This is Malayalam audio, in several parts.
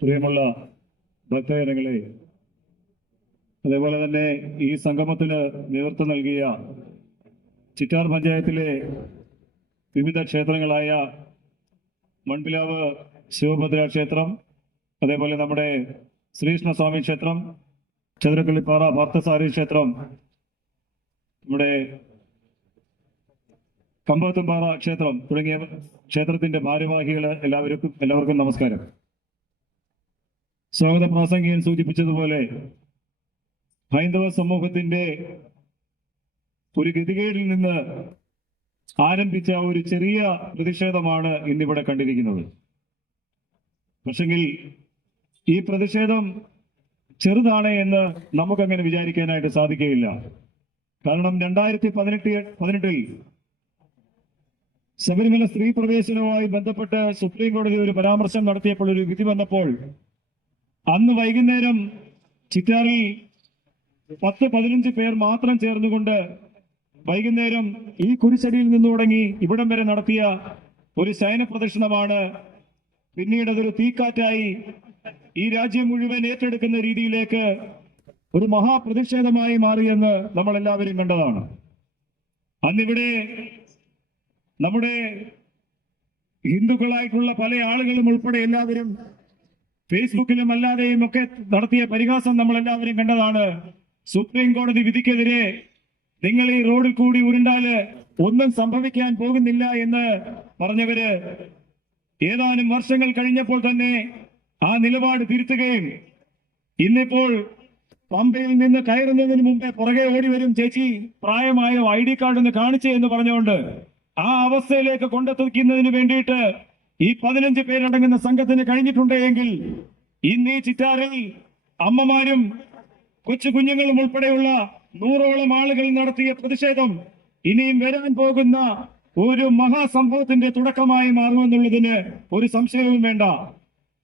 പ്രിയമുള്ള ഭക്തജനങ്ങളെ അതേപോലെ തന്നെ ഈ സംഗമത്തിന് നേതൃത്വം നൽകിയ ചിറ്റാർ പഞ്ചായത്തിലെ വിവിധ ക്ഷേത്രങ്ങളായ മൺപിലാവ് ശിവഭദ്ര ക്ഷേത്രം അതേപോലെ നമ്മുടെ ശ്രീകൃഷ്ണസ്വാമി ക്ഷേത്രം ചതുരക്കള്ളിപ്പാറ പാർത്ഥസാരി ക്ഷേത്രം നമ്മുടെ കമ്പത്തുംപാറ ക്ഷേത്രം തുടങ്ങിയ ക്ഷേത്രത്തിന്റെ ഭാരവാഹികൾ എല്ലാവർക്കും എല്ലാവർക്കും നമസ്കാരം. സ്വാഗത പ്രാസംഗികൻ സൂചിപ്പിച്ചതുപോലെ ഹൈന്ദവ സമൂഹത്തിന്റെ ഒരു ഗതികേടിൽ നിന്ന് ആരംഭിച്ച ഒരു ചെറിയ പ്രതിഷേധമാണ് ഇന്നിവിടെ കണ്ടിരിക്കുന്നത്. പക്ഷെങ്കിൽ ഈ പ്രതിഷേധം ചെറുതാണ് എന്ന് നമുക്കങ്ങനെ വിചാരിക്കാനായിട്ട് സാധിക്കുകയില്ല. കാരണം രണ്ടായിരത്തി പതിനെട്ട് പതിനെട്ടിൽ ശബരിമല സ്ത്രീ പ്രവേശനവുമായി ബന്ധപ്പെട്ട് സുപ്രീം കോടതി ഒരു പരാമർശം നടത്തിയപ്പോൾ ഒരു വിധി വന്നപ്പോൾ അന്ന് വൈകുന്നേരം ചിറ്റാറിൽ പത്ത് പതിനഞ്ച് പേർ മാത്രം ചേർന്നുകൊണ്ട് വൈകുന്നേരം ഈ കുരിശടിയിൽ നിന്ന് തുടങ്ങി ഇവിടം വരെ നടത്തിയ ഒരു ശയന പ്രദർശനമാണ് പിന്നീട് അതൊരു തീക്കാറ്റായി ഈ രാജ്യം മുഴുവൻ ഏറ്റെടുക്കുന്ന രീതിയിലേക്ക് ഒരു മഹാപ്രതിഷേധമായി മാറിയെന്ന് നമ്മൾ എല്ലാവരും കണ്ടതാണ്. അന്നിവിടെ നമ്മുടെ ഹിന്ദുക്കളായിട്ടുള്ള പല ആളുകളും ഉൾപ്പെടെ എല്ലാവരും ഫേസ്ബുക്കിലും അല്ലാതെയും ഒക്കെ നടത്തിയ പരിഹാസം നമ്മൾ എല്ലാവരും കണ്ടതാണ്. സുപ്രീം കോടതി വിധിക്കെതിരെ നിങ്ങൾ ഈ റോഡിൽ കൂടി ഉരുണ്ടാൽ ഒന്നും സംഭവിക്കാൻ പോകുന്നില്ല എന്ന് പറഞ്ഞവര് ഏതാനും വർഷങ്ങൾ കഴിഞ്ഞപ്പോൾ തന്നെ ആ നിലപാട് തിരുത്തുകയും ഇന്നിപ്പോൾ പമ്പയിൽ നിന്ന് കയറുന്നതിന് മുമ്പേ പുറകെ ഓടി വരും ചേച്ചി പ്രായമായോ ഐ ഡി കാർഡ് ഒന്ന് കാണിച്ചേ എന്ന് പറഞ്ഞുകൊണ്ട് ആ അവസ്ഥയിലേക്ക് കൊണ്ടെത്തിക്കുന്നതിന് വേണ്ടിയിട്ട് ഈ പതിനഞ്ച് പേരടങ്ങുന്ന സംഘത്തിന് കഴിഞ്ഞിട്ടുണ്ട് എങ്കിൽ ഇന്ന് ഈ ചിറ്റാറിൽ അമ്മമാരും കൊച്ചു കുഞ്ഞുങ്ങളും ഉൾപ്പെടെയുള്ള നൂറോളം ആളുകൾ നടത്തിയ പ്രതിഷേധം ഇനിയും വരാൻ പോകുന്ന ഒരു മഹാസംഭവത്തിന്റെ തുടക്കമായി മാറുമെന്നുള്ളതിന് ഒരു സംശയവും വേണ്ട.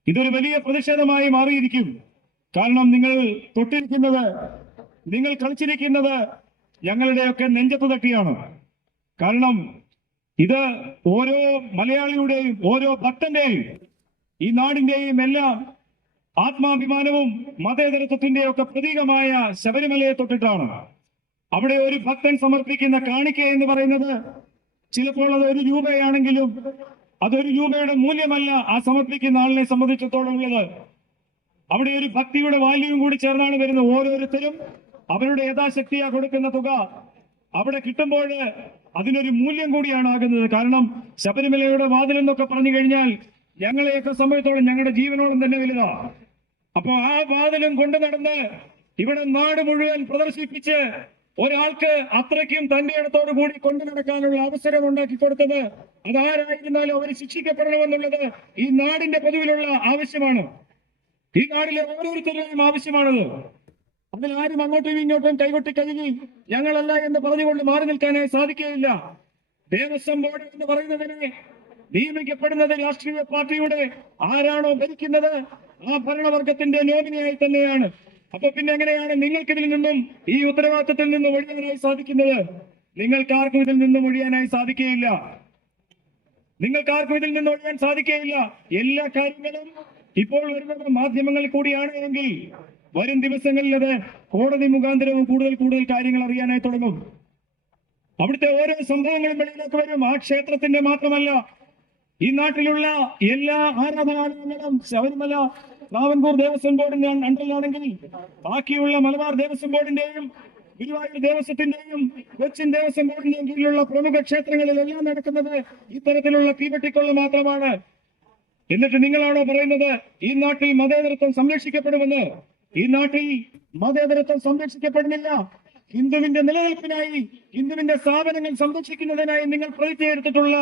ഇതൊരു വലിയ പ്രതിഷേധമായി മാറിയിരിക്കും. കാരണം നിങ്ങൾ തൊട്ടിരിക്കുന്നത് നിങ്ങൾ കളിച്ചിരിക്കുന്നത് ഞങ്ങളുടെയൊക്കെ നെഞ്ചത്ത് തട്ടിയാണ്. കാരണം ഇത് ഓരോ മലയാളിയുടെയും ഓരോ ഭക്തന്റെയും ഈ നാടിന്റെയും എല്ലാം ആത്മാഭിമാനവും മതേതരത്വത്തിന്റെ ഒക്കെ പ്രതീകമായ ശബരിമലയെ തൊട്ടിട്ടാണ്. അവിടെ ഒരു ഭക്തൻ സമർപ്പിക്കുന്ന കാണിക്ക എന്ന് പറയുന്നത് ചിലപ്പോൾ അത് ഒരു രൂപയാണെങ്കിലും അതൊരു രൂപയുടെ മൂല്യമല്ല ആ സമർപ്പിക്കുന്ന ആളിനെ സംബന്ധിച്ചിടത്തോളം ഉള്ളത്. അവിടെ ഒരു ഭക്തിയുടെ വാല്യവും കൂടി ചേർന്നാണ് വരുന്നത് ഓരോരുത്തരും അവരുടെ യഥാശക്തിയാ കൊടുക്കുന്ന തുക. അവിടെ കിട്ടുമ്പോൾ അതിനൊരു മൂല്യം കൂടിയാണ് ആകുന്നത്. കാരണം ശബരിമലയുടെ വാതിൽ എന്നൊക്കെ പറഞ്ഞു കഴിഞ്ഞാൽ ഞങ്ങളെയൊക്കെ സംബന്ധിച്ചോളം ഞങ്ങളുടെ ജീവനോളം തന്നെ വലുതാ. അപ്പൊ ആ വാതിലും കൊണ്ടു നടന്ന് ഇവിടെ നാട് മുഴുവൻ പ്രദർശിപ്പിച്ച് ഒരാൾക്ക് അത്രയ്ക്കും തന്റെ ഇടത്തോടു കൂടി കൊണ്ടു നടക്കാനുള്ള അവസരം ഉണ്ടാക്കി കൊടുത്തത് അതാരായിരുന്നാലും അവർ ശിക്ഷിക്കപ്പെടണമെന്നുള്ളത് ഈ നാടിന്റെ പൊതുവിലുള്ള ആവശ്യമാണ്. ഈ നാടിലെ ഓരോരുത്തരുടെയും ആവശ്യമാണത്. അതിൽ ആരും അങ്ങോട്ടും ഇങ്ങോട്ടും കൈകൊട്ടി കഴുകി ഞങ്ങളല്ല എന്ന് പറഞ്ഞുകൊണ്ട് മാറി നിൽക്കാനായി സാധിക്കുകയില്ല. ദേവസ്വം ബോർഡ് എന്ന് പറയുന്നതിനെ നിയമിക്കപ്പെടുന്നത് രാഷ്ട്രീയ പാർട്ടിയുടെ ആരാണോ ഭരിക്കുന്നത്? ആ ഭരണവർഗത്തിന്റെ നോമിനിയായി തന്നെയാണ്. അപ്പൊ പിന്നെ എങ്ങനെയാണ് നിങ്ങൾക്ക് ഇതിൽ നിന്നും ഈ ഉത്തരവാദിത്തത്തിൽ നിന്ന് ഒഴിയാനായി സാധിക്കുന്നത്? നിങ്ങൾക്ക് ആർക്കും ഇതിൽ നിന്നും ഒഴിയാനായി സാധിക്കുകയില്ല. നിങ്ങൾക്ക് ആർക്കും ഇതിൽ നിന്ന് ഒഴിയാൻ സാധിക്കുകയില്ല. എല്ലാ കാര്യങ്ങളും ഇപ്പോൾ വരുന്നത് മാധ്യമങ്ങളിൽ കൂടിയാണ് എങ്കിൽ വരും ദിവസങ്ങളിൽ അത് കോടതി മുഖാന്തരവും കൂടുതൽ കൂടുതൽ കാര്യങ്ങൾ അറിയാനായി തുടങ്ങും. അവിടുത്തെ ഓരോ സംഭവങ്ങളും വെളിയിലേക്ക് വരും. ആ ക്ഷേത്രത്തിന്റെ മാത്രമല്ല ഈ നാട്ടിലുള്ള എല്ലാ ആരാധനാലയങ്ങളും ശബരിമല ട്രാവൻകൂർ ദേവസ്വം ബോർഡിന്റെ അണ്ടറിലാണെങ്കിൽ ബാക്കിയുള്ള മലബാർ ദേവസ്വം ബോർഡിന്റെയും ഗുരുവായൂർ ദേവസ്വത്തിന്റെയും കൊച്ചിൻ ദേവസ്വം ബോർഡിന്റെയും കീഴിലുള്ള പ്രമുഖ ക്ഷേത്രങ്ങളിലെല്ലാം നടക്കുന്നത് ഇത്തരത്തിലുള്ള തീപെട്ടിക്കൊള്ള മാത്രമാണ്. എന്നിട്ട് നിങ്ങളാണോ പറയുന്നത് ഈ നാട്ടിൽ മതേതരത്വം സംരക്ഷിക്കപ്പെടുമെന്ന്? ഈ നാട്ടിൽ മതേതരത്വം സംരക്ഷിക്കപ്പെടുന്നില്ല. ഹിന്ദുവിന്റെ നിലനിൽപ്പിനായി ഹിന്ദുവിന്റെ സ്ഥാപനങ്ങൾ സംരക്ഷിക്കുന്നതിനായി നിങ്ങൾ പ്രതിജ്ഞ എടുത്തിട്ടുള്ള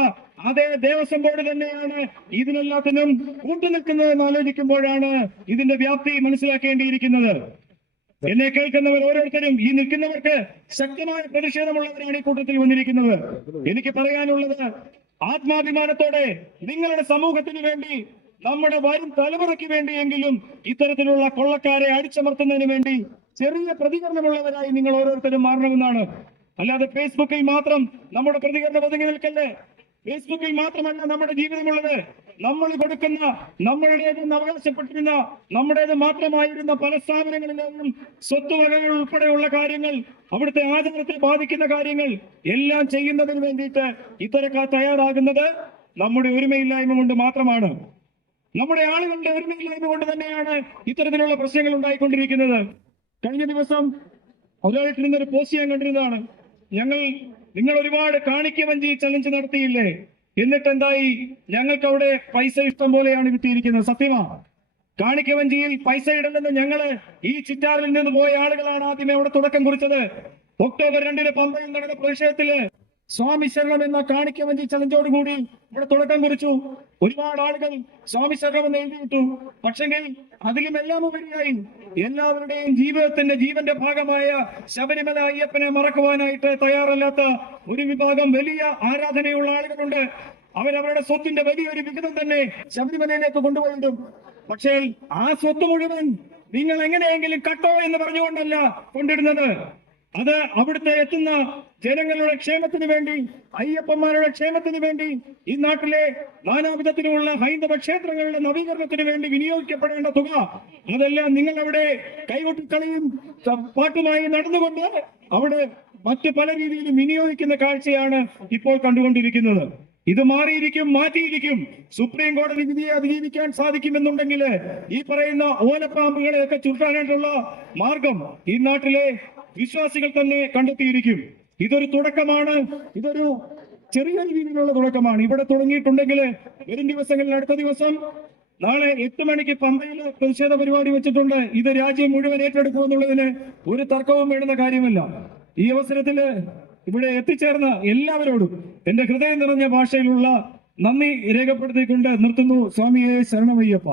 അതേ ദേവസ്വം ബോർഡ് തന്നെയാണ് ഇതിനെല്ലാത്തിനും കൂട്ടുനിൽക്കുന്നതെന്ന് ആലോചിക്കുമ്പോഴാണ് ഇതിന്റെ വ്യാപ്തി മനസ്സിലാക്കേണ്ടിയിരിക്കുന്നത്. എന്നെ കേൾക്കുന്നവർ ഓരോരുത്തരും ഈ നിൽക്കുന്നവർക്ക് ശക്തമായ പ്രതിഷേധമുള്ളവരാണ് ഈ കൂട്ടത്തിൽ വന്നിരിക്കുന്നത്. എനിക്ക് പറയാനുള്ളത് ആത്മാഭിമാനത്തോടെ നിങ്ങളുടെ സമൂഹത്തിന് വേണ്ടി നമ്മുടെ വരും തലമുറയ്ക്ക് വേണ്ടിയെങ്കിലും ഇത്തരത്തിലുള്ള കൊള്ളക്കാരെ അടിച്ചമർത്തുന്നതിന് വേണ്ടി ചെറിയ പ്രതികരണമുള്ളവരായി നിങ്ങൾ ഓരോരുത്തരും മാറണമെന്നാണ്. അല്ലാതെ ഫേസ്ബുക്കിൽ മാത്രം നമ്മുടെ പ്രതികരണം ഒതുങ്ങി നിൽക്കല്ലേ? ഫേസ്ബുക്കിൽ മാത്രമല്ല നമ്മുടെ ജീവിതമുള്ളത്. നമ്മൾ കൊടുക്കുന്ന നമ്മളുടേതെന്ന് അവകാശപ്പെട്ടിരുന്ന നമ്മുടേത് മാത്രമായിരുന്ന പല സ്ഥാപനങ്ങളിലെയും സ്വത്തുവകകൾ ഉൾപ്പെടെയുള്ള കാര്യങ്ങൾ അവിടുത്തെ ആചാരത്തെ ബാധിക്കുന്ന കാര്യങ്ങൾ എല്ലാം ചെയ്യുന്നതിന് വേണ്ടിയിട്ട് ഇത്തരക്കാർ തയ്യാറാകുന്നത് നമ്മുടെ ഒരുമയില്ലായ്മ കൊണ്ട് മാത്രമാണ്. നമ്മുടെ ആളുകളുടെ ഒരുമയില്ലായ്മ കൊണ്ട് തന്നെയാണ് ഇത്തരത്തിലുള്ള പ്രശ്നങ്ങൾ ഉണ്ടായിക്കൊണ്ടിരിക്കുന്നത്. കഴിഞ്ഞ ദിവസം ഒരാളിട്ടിരുന്ന നിന്നൊരു പോസ്റ്റ് ചെയ്യാൻ കണ്ടിരുന്നതാണ്. ഞങ്ങൾ നിങ്ങൾ ഒരുപാട് കാണിക്ക വഞ്ചി ചലഞ്ച് നടത്തിയില്ലേ? എന്നിട്ട് എന്തായി? ഞങ്ങൾക്ക് അവിടെ പൈസ ഇഷ്ടം പോലെയാണ് കിട്ടിയിരിക്കുന്നത്. സത്യമാ? കാണിക്ക വഞ്ചിയിൽ പൈസ ഇടലെന്ന് ഞങ്ങൾ ഈ ചിറ്റാറിൽ നിന്ന് പോയ ആളുകളാണ് ആദ്യമേ അവിടെ തുടക്കം കുറിച്ചത്. ഒക്ടോബർ രണ്ടിന് പമ്പയിൽ നടന്ന പ്രതിഷേധത്തിൽ സ്വാമി ശരണം എന്ന കാണിക്ക വഞ്ചി ചലഞ്ചോടുകൂടി ഇവിടെ തുടക്കം കുറിച്ചു. ഒരുപാട് ആളുകൾ സ്വാമി ശരണം എഴുതിയിട്ടു പക്ഷെങ്കിൽ അതിലും എല്ലാം ഉപരിയായി എല്ലാവരുടെയും ജീവിതത്തിന്റെ ജീവന്റെ ഭാഗമായ ശബരിമല അയ്യപ്പനെ മറക്കുവാനായിട്ട് തയ്യാറല്ലാത്ത ഒരു വിഭാഗം വലിയ ആരാധനയുള്ള ആളുകളുണ്ട്. അവരവരുടെ സ്വത്തിന്റെ വലിയൊരു വിഹിതം തന്നെ ശബരിമലയിലേക്ക് കൊണ്ടുപോയിടും പക്ഷേ ആ സ്വത്ത് മുഴുവൻ നിങ്ങൾ എങ്ങനെയെങ്കിലും കട്ടോ എന്ന് പറഞ്ഞുകൊണ്ടല്ല കൊണ്ടിടുന്നത് അത് അവിടുത്തെ എത്തുന്ന ജനങ്ങളുടെ ക്ഷേമത്തിന് വേണ്ടി അയ്യപ്പന്മാരുടെ ക്ഷേമത്തിന് വേണ്ടി ഈ നാട്ടിലെ നാനാവിധത്തിനുമുള്ള ഹൈന്ദവ ക്ഷേത്രങ്ങളുടെ നവീകരണത്തിന് വേണ്ടി വിനിയോഗിക്കപ്പെടേണ്ട തുക അതെല്ലാം നിങ്ങൾ അവിടെ കൈകൊട്ടിക്കളിയും പാട്ടുമായി നടന്നുകൊണ്ട് അവിടെ മറ്റ് പല രീതിയിലും വിനിയോഗിക്കുന്ന കാഴ്ചയാണ് ഇപ്പോൾ കണ്ടുകൊണ്ടിരിക്കുന്നത്. ഇത് മാറിയിരിക്കും മാറ്റിയിരിക്കും. സുപ്രീം കോടതി വിധിയെ അതിജീവിക്കാൻ സാധിക്കുമെന്നുണ്ടെങ്കിൽ ഈ പറയുന്ന ഓലപ്പാമ്പുകളെയൊക്കെ ചുരുട്ടാനായിട്ടുള്ള മാർഗം ഈ നാട്ടിലെ വിശ്വാസികൾ തന്നെ കണ്ടെത്തിയിരിക്കും. ഇതൊരു തുടക്കമാണ്. ഇതൊരു ചെറിയ രീതിയിലുള്ള തുടക്കമാണ്. ഇവിടെ തുടങ്ങിയിട്ടുണ്ടെങ്കിൽ വരും ദിവസങ്ങളിൽ അടുത്ത ദിവസം നാളെ എട്ട് മണിക്ക് പമ്പയിൽ പ്രതിഷേധ പരിപാടി വെച്ചിട്ടുണ്ട്. ഇത് രാജ്യം മുഴുവൻ ഏറ്റെടുക്കുമെന്നുള്ളതിന് ഒരു തർക്കവും വേണ്ടുന്ന കാര്യമല്ല. ഈ അവസരത്തിൽ ഇവിടെ എത്തിച്ചേർന്ന എല്ലാവരോടും എന്റെ ഹൃദയം നിറഞ്ഞ ഭാഷയിലുള്ള നന്ദി രേഖപ്പെടുത്തിക്കൊണ്ട് നിർത്തുന്നു സ്വാമിയെ ശരണമയ്യപ്പ.